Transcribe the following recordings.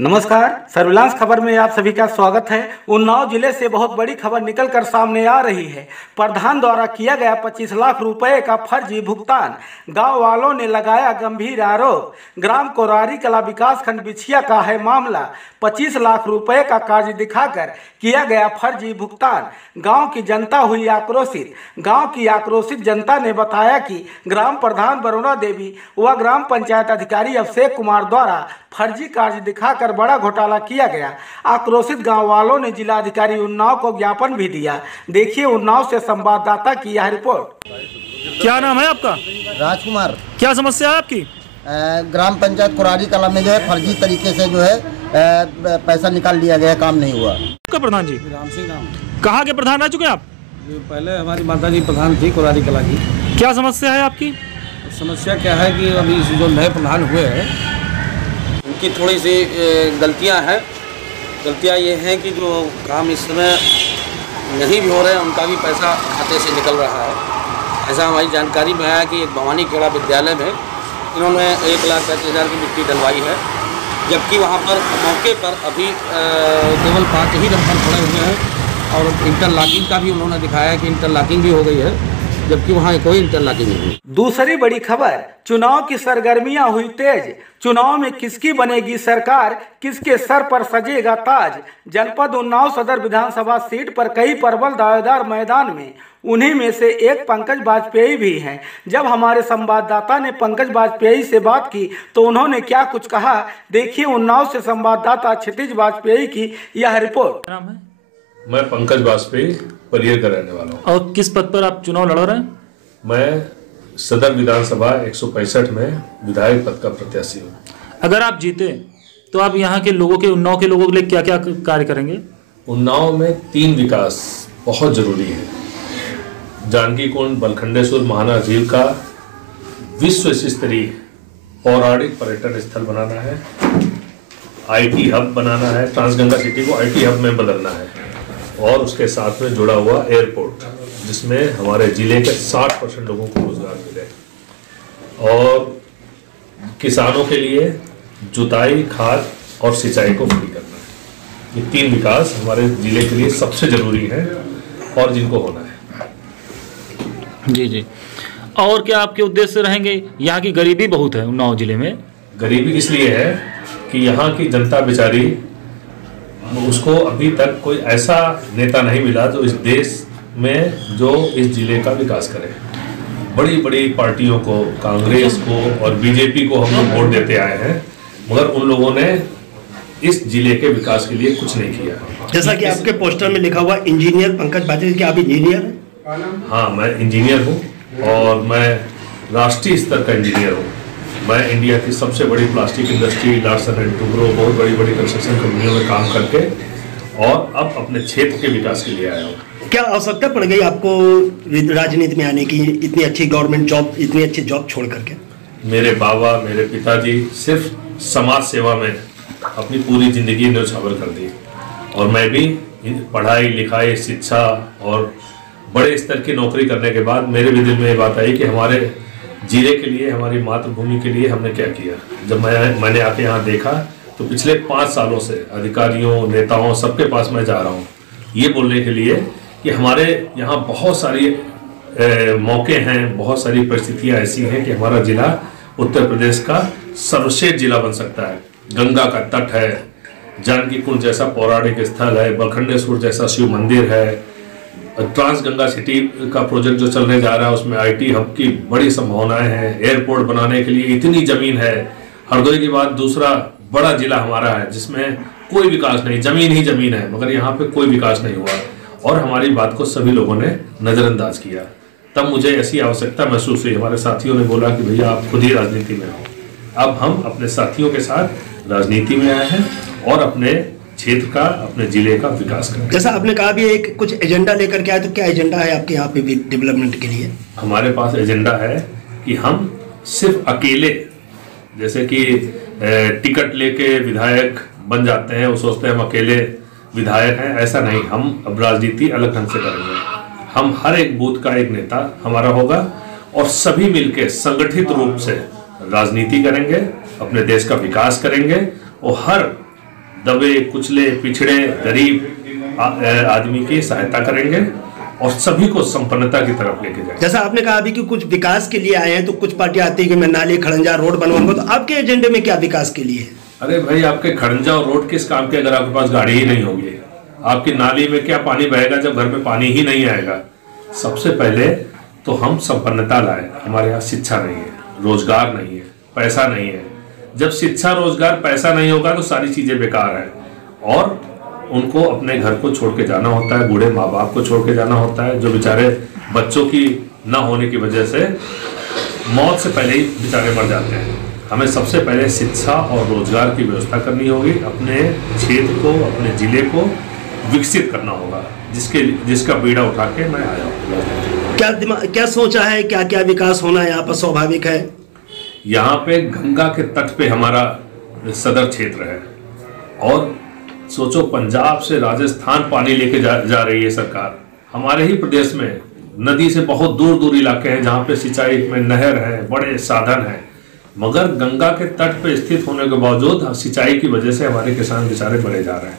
नमस्कार, सर्विलांस खबर में आप सभी का स्वागत है। उन्नाव जिले से बहुत बड़ी खबर निकलकर सामने आ रही है। प्रधान द्वारा किया गया 25 लाख रुपए का फर्जी भुगतान, गांव वालों ने लगाया गंभीर आरोप। ग्राम कोरारी कला विकास खंड बिछिया का है मामला। 25 लाख रुपए का कार्य दिखाकर किया गया फर्जी भुगतान, गांव की जनता हुई आक्रोशित। गांव की आक्रोशित जनता ने बताया कि ग्राम प्रधान वरुणा देवी व ग्राम पंचायत अधिकारी अभिषेक कुमार द्वारा फर्जी कार्य दिखाकर बड़ा घोटाला किया गया। आक्रोशित गांव वालों ने जिलाधिकारी उन्नाव को ज्ञापन भी दिया। देखिए उन्नाव से संवाददाता की यह रिपोर्ट। क्या नाम है आपका? राजकुमार। क्या समस्या है आपकी? ग्राम पंचायत कोरारी कला में जो है फर्जी तरीके से जो है पैसा निकाल लिया गया, काम नहीं हुआ। आपका प्रधान जी? राम सिंह नाम। कहाँ के प्रधान रह चुके हैं आप? पहले हमारी माता जी प्रधान थी कोरारी कला की। क्या समस्या है आपकी? समस्या क्या है कि अभी जो नए प्रधान हुए हैं उनकी थोड़ी सी गलतियां हैं। गलतियां ये हैं कि जो काम इस समय नहीं भी हो रहे हैं उनका भी पैसा खाते से निकल रहा है। ऐसा हमारी जानकारी में आया कि एक भवानी खेड़ा विद्यालय में इन्होंने 1,35,000 की मिट्टी डलवाई है, जबकि वहाँ पर मौके पर अभी केवल 5 ही डंपर खड़े हुए हैं और इंटरलॉकिंग का भी उन्होंने दिखाया कि इंटरलॉकिंग भी हो गई है, जबकि वहाँ कोई इंटरलॉकिंग नहीं हुई। दूसरी बड़ी खबर, चुनाव की सरगर्मियां हुई तेज। चुनाव में किसकी बनेगी सरकार, किसके सर पर सजेगा ताज। जनपद उन्नाव सदर विधानसभा सीट पर कई प्रबल दावेदार मैदान में, उन्हीं में से एक पंकज वाजपेयी भी हैं। जब हमारे संवाददाता ने पंकज वाजपेयी से बात की तो उन्होंने क्या कुछ कहा, देखिए उन्नाव से संवाददाता क्षितिज वाजपेयी की यह रिपोर्ट। नाम है? मैं पंकज वाजपेयी परियर का रहने वाला हूँ। और किस पद पर आप चुनाव लड़ रहे हैं? मैं सदर विधानसभा 165 में विधायक पद का प्रत्याशी हूँ। अगर आप जीते तो आप यहाँ के लोगों के, उन्नाव के लोगों के लिए क्या क्या कार्य करेंगे? उन्नाव में 3 विकास बहुत जरूरी है। जानकी कुंड बलखंडेश्वर महाना झील का विश्व स्तरीय पौराणिक पर्यटन स्थल बनाना है, IT हब बनाना है, ट्रांसगंगा सिटी को IT हब में बदलना है और उसके साथ में जुड़ा हुआ एयरपोर्ट जिसमें हमारे जिले के 60% लोगों को रोजगार मिले और किसानों के लिए जुताई, खाद और सिंचाई को फ्री करना है। ये 3 विकास हमारे जिले के लिए सबसे जरूरी है और जिनको होना है। जी जी। और क्या आपके उद्देश्य रहेंगे? यहाँ की गरीबी बहुत है उन्नाव जिले में। गरीबी इसलिए है कि यहाँ की जनता बेचारी, उसको अभी तक कोई ऐसा नेता नहीं मिला जो इस देश में जो इस जिले का विकास करे। बड़ी बड़ी पार्टियों को, कांग्रेस को और बीजेपी को हम लोग वोट देते आए हैं, मगर उन लोगों ने इस जिले के विकास के लिए कुछ नहीं किया। जैसा कि आपके पोस्टर में लिखा हुआ इंजीनियर पंकज वाजपेयी, क्या आप इंजीनियर हैं? हाँ, मैं इंजीनियर हूँ और मैं राष्ट्रीय स्तर का इंजीनियर हूँ। मैं इंडिया की सबसे बड़ी plastic industry Larsen and Toubro, बहुत बड़ी बड़ी कंस्ट्रक्शन कंपनियों में काम करके और अब अपने क्षेत्र के विकास के लिए आया हूँ। क्या आवश्यकता पड़ गई आपको राजनीति में आने की, इतनी अच्छी गवर्नमेंट जॉब, इतनी अच्छी जॉब छोड़ करके? मेरे बाबा, मेरे पिताजी सिर्फ समाज सेवा में अपनी पूरी जिंदगी न्यौछावर कर दी और मैं भी पढ़ाई लिखाई, शिक्षा और बड़े स्तर की नौकरी करने के बाद मेरे भी दिल में ये बात आई कि हमारे जिले के लिए, हमारी मातृभूमि के लिए हमने क्या किया। जब मैंने आके यहाँ देखा तो पिछले 5 सालों से अधिकारियों, नेताओं, सबके पास मैं जा रहा हूँ ये बोलने के लिए कि हमारे यहाँ बहुत सारी मौके हैं, बहुत सारी परिस्थितियाँ ऐसी हैं कि हमारा जिला उत्तर प्रदेश का सर्वश्रेष्ठ जिला बन सकता है। गंगा का तट है, जानकी कुंड जैसा पौराणिक स्थल है, बलखंडेश्वर जैसा शिव मंदिर है, ट्रांसगंगा सिटी का प्रोजेक्ट जो चलने जा रहा है उसमें IT हब की बड़ी संभावनाएं हैं, एयरपोर्ट बनाने के लिए इतनी जमीन है। हरदोई के बाद दूसरा बड़ा जिला हमारा है जिसमें कोई विकास नहीं, जमीन ही जमीन है, मगर यहाँ पे कोई विकास नहीं हुआ और हमारी बात को सभी लोगों ने नजरअंदाज किया। तब मुझे ऐसी आवश्यकता महसूस हुई, हमारे साथियों ने बोला कि भैया आप खुद ही राजनीति में हो। अब हम अपने साथियों के साथ राजनीति में आए हैं और अपने क्षेत्र का, अपने जिले का विकास करें। जैसा आपने कहा भी एक कुछ एजेंडा लेकर के आए, तो क्या एजेंडा है आपके यहाँ पे डेवलपमेंट के लिए? हमारे पास एजेंडा है कि हम सिर्फ अकेले, जैसे कि टिकट लेके विधायक बन जाते हैं, वो सोचते हैं हम अकेले विधायक हैं, ऐसा नहीं। हम अब राजनीति अलग ढंग से करेंगे। हम हर एक बूथ का एक नेता हमारा होगा और सभी मिलके संगठित रूप से राजनीति करेंगे, अपने देश का विकास करेंगे और हर दबे कुचले पिछड़े गरीब आदमी की सहायता करेंगे और सभी को संपन्नता की तरफ लेके जाएंगे। जैसा आपने कहा अभी कि कुछ विकास के लिए आए हैं, तो कुछ पार्टी आती है कि मैं नाली खड़ंजा रोड बनवाऊंगा, तो आपके एजेंडे में क्या विकास के लिए है? अरे भाई, आपके खड़ंजा और रोड किस काम के अगर आपके पास गाड़ी ही नहीं होगी? आपकी नाली में क्या पानी बहेगा जब घर में पानी ही नहीं आएगा? सबसे पहले तो हम संपन्नता लाए। हमारे यहाँ शिक्षा नहीं है, रोजगार नहीं है, पैसा नहीं है। जब शिक्षा रोजगार पैसा नहीं होगा तो सारी चीजें बेकार है और उनको अपने घर को छोड़ के जाना होता है, बूढ़े माँ बाप को छोड़ के जाना होता है, जो बेचारे बच्चों की न होने की वजह से मौत से पहले ही बेचारे मर जाते हैं। हमें सबसे पहले शिक्षा और रोजगार की व्यवस्था करनी होगी, अपने क्षेत्र को, अपने जिले को विकसित करना होगा, जिसका बीड़ा उठा के मैं आया हूँ। क्या सोचा है, क्या क्या विकास होना यहाँ पर स्वाभाविक है? यहाँ पे गंगा के तट पे हमारा सदर क्षेत्र है और सोचो पंजाब से राजस्थान पानी लेके जा रही है सरकार। हमारे ही प्रदेश में नदी से बहुत दूर दूर इलाके हैं जहाँ पे सिंचाई में नहर है, बड़े साधन हैं, मगर गंगा के तट पे स्थित होने के बावजूद सिंचाई की वजह से हमारे किसान बेचारे मरे जा रहे हैं।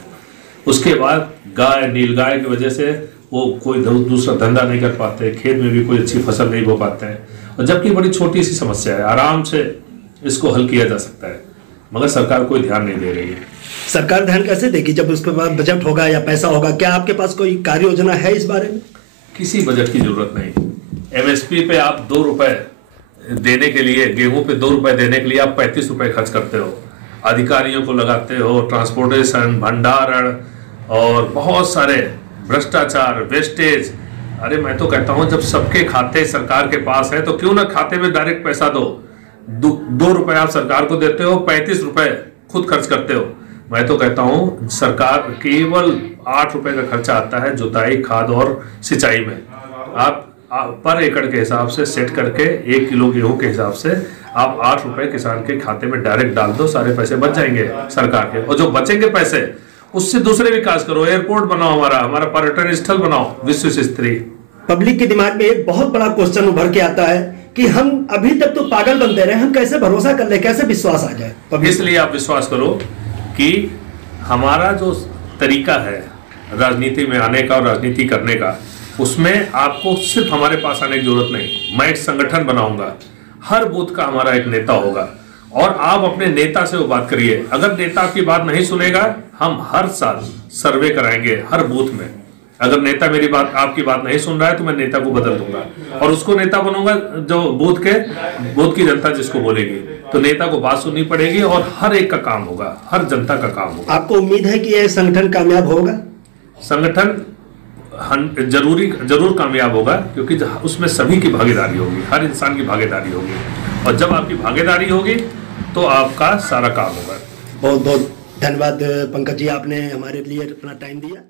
उसके बाद गाय, नीलगाय की वजह से वो कोई दूसरा धंधा नहीं कर पाते, खेत में भी कोई अच्छी फसल नहीं बो पाते हैं, और जबकि बड़ी छोटी सी समस्या है, आराम से इसको हल किया जा सकता है, मगर सरकार कोई ध्यान नहीं दे रही है। सरकार ध्यान कैसे देगी जब उसके पास बजट होगा या पैसा होगा? क्या आपके पास कोई कार्य योजना है इस बारे में? किसी बजट की जरूरत नहीं। एमएसपी पे आप 2 रुपए देने के लिए, गेहूं पे 2 रुपए देने के लिए आप 35 रुपए खर्च करते हो, अधिकारियों को लगाते हो, ट्रांसपोर्टेशन, भंडारण और बहुत सारे भ्रष्टाचार, वेस्टेज। अरे मैं तो कहता हूं जब सबके खाते सरकार के पास है तो क्यों ना खाते में डायरेक्ट पैसा दो। 2 रुपए आप सरकार को देते हो, 35 रुपए खुद खर्च करते हो। मैं तो कहता हूं सरकार केवल 8 रुपए का खर्चा आता है जुताई, खाद और सिंचाई में। आप पर एकड़ के हिसाब से सेट करके 1 किलो गेहूं के हिसाब से आप 8 रुपए किसान के खाते में डायरेक्ट डाल दो, सारे पैसे बच जाएंगे सरकार के। और जो बचेंगे पैसे उससे दूसरे विकास करो, एयरपोर्ट बनाओ, हमारा पर्यटन स्थल बनाओ विश्व स्तरीय। पब्लिक के दिमाग में एक बहुत बड़ा क्वेश्चन उभर के आता है कि हम अभी तक तो पागल बनते रहे, हम कैसे भरोसा कर ले, कैसे विश्वास आ जाए? इसलिए आप विश्वास करो कि हमारा जो तरीका है राजनीति में आने का और राजनीति करने का, उसमें आपको सिर्फ हमारे पास आने की जरूरत नहीं। मैं एक संगठन बनाऊंगा, हर बूथ का हमारा एक नेता होगा और आप अपने नेता से वो बात करिए। अगर नेता आपकी बात नहीं सुनेगा, हम हर साल सर्वे कराएंगे हर बूथ में। अगर नेता मेरी बात, आपकी बात नहीं सुन रहा है तो मैं नेता को बदल दूंगा और उसको नेता बनूंगा जो बूथ की जनता जिसको बोलेगी। तो नेता को बात सुननी पड़ेगी और हर एक का काम होगा, हर जनता का काम होगा। आपको उम्मीद है कि यह संगठन कामयाब होगा? संगठन जरूर कामयाब होगा, क्योंकि उसमें सभी की भागीदारी होगी, हर इंसान की भागीदारी होगी, और जब आपकी भागीदारी होगी तो आपका सारा काम होगा। बहुत बहुत धन्यवाद पंकज जी, आपने हमारे लिए अपना टाइम दिया।